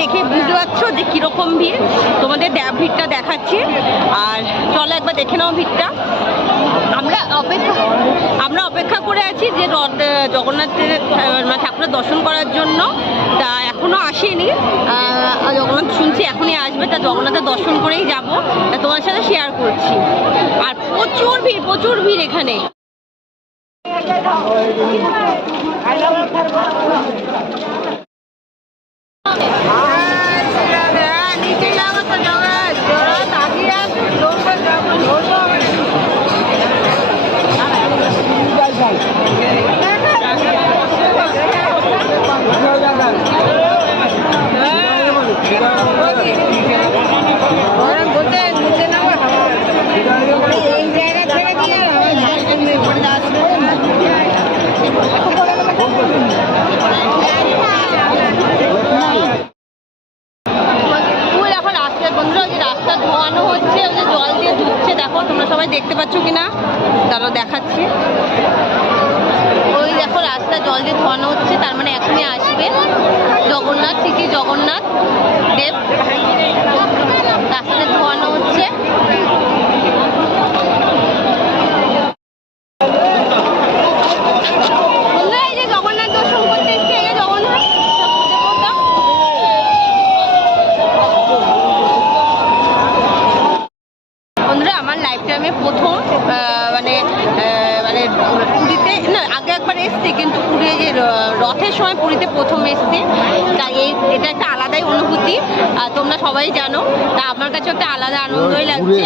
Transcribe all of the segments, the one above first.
দেখে বুঝতে পারছো যে কীরকম ভিড়, তোমাদের ভিড়টা দেখাচ্ছি। আর চলো একবার দেখে নাও ভিড়টা। আমরা অপেক্ষা করে আছি যে জগন্নাথের ঠাকুরের দর্শন করার জন্য। তা এখনও আসেনি জগন্নাথ, শুনছি এখনই আসবে, তা জগন্নাথের দর্শন করেই যাব, তা তোমার সাথে শেয়ার করছি। আর প্রচুর ভিড় এখানে। দেখতে পাচ্ছ কিনা তারও দেখাচ্ছি। ওই দেখো রাস্তা জল দিয়ে ধোয়ানো হচ্ছে, তার মানে এখনই আসবে জগন্নাথ, শ্রী জগন্নাথ দেব। রাস্তাতে ধোয়ানো হচ্ছে। এই যে জগন্নাথ দর্শন করতে এসছে, এই যে জগন্নাথ। বন্ধুরা, আমার লাইফ টাইমে প্রথম মানে পুরীতে, না আগে একবার এসছি, কিন্তু পুরী যে রথের সময় পুরীতে প্রথম এসছি। তাই এটা একটা আলাদাই অনুভূতি, তোমরা সবাই জানো। তা আমার কাছে একটা আলাদা আনন্দই লাগছে।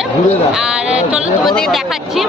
আর চলো তোমাদের দেখাচ্ছি।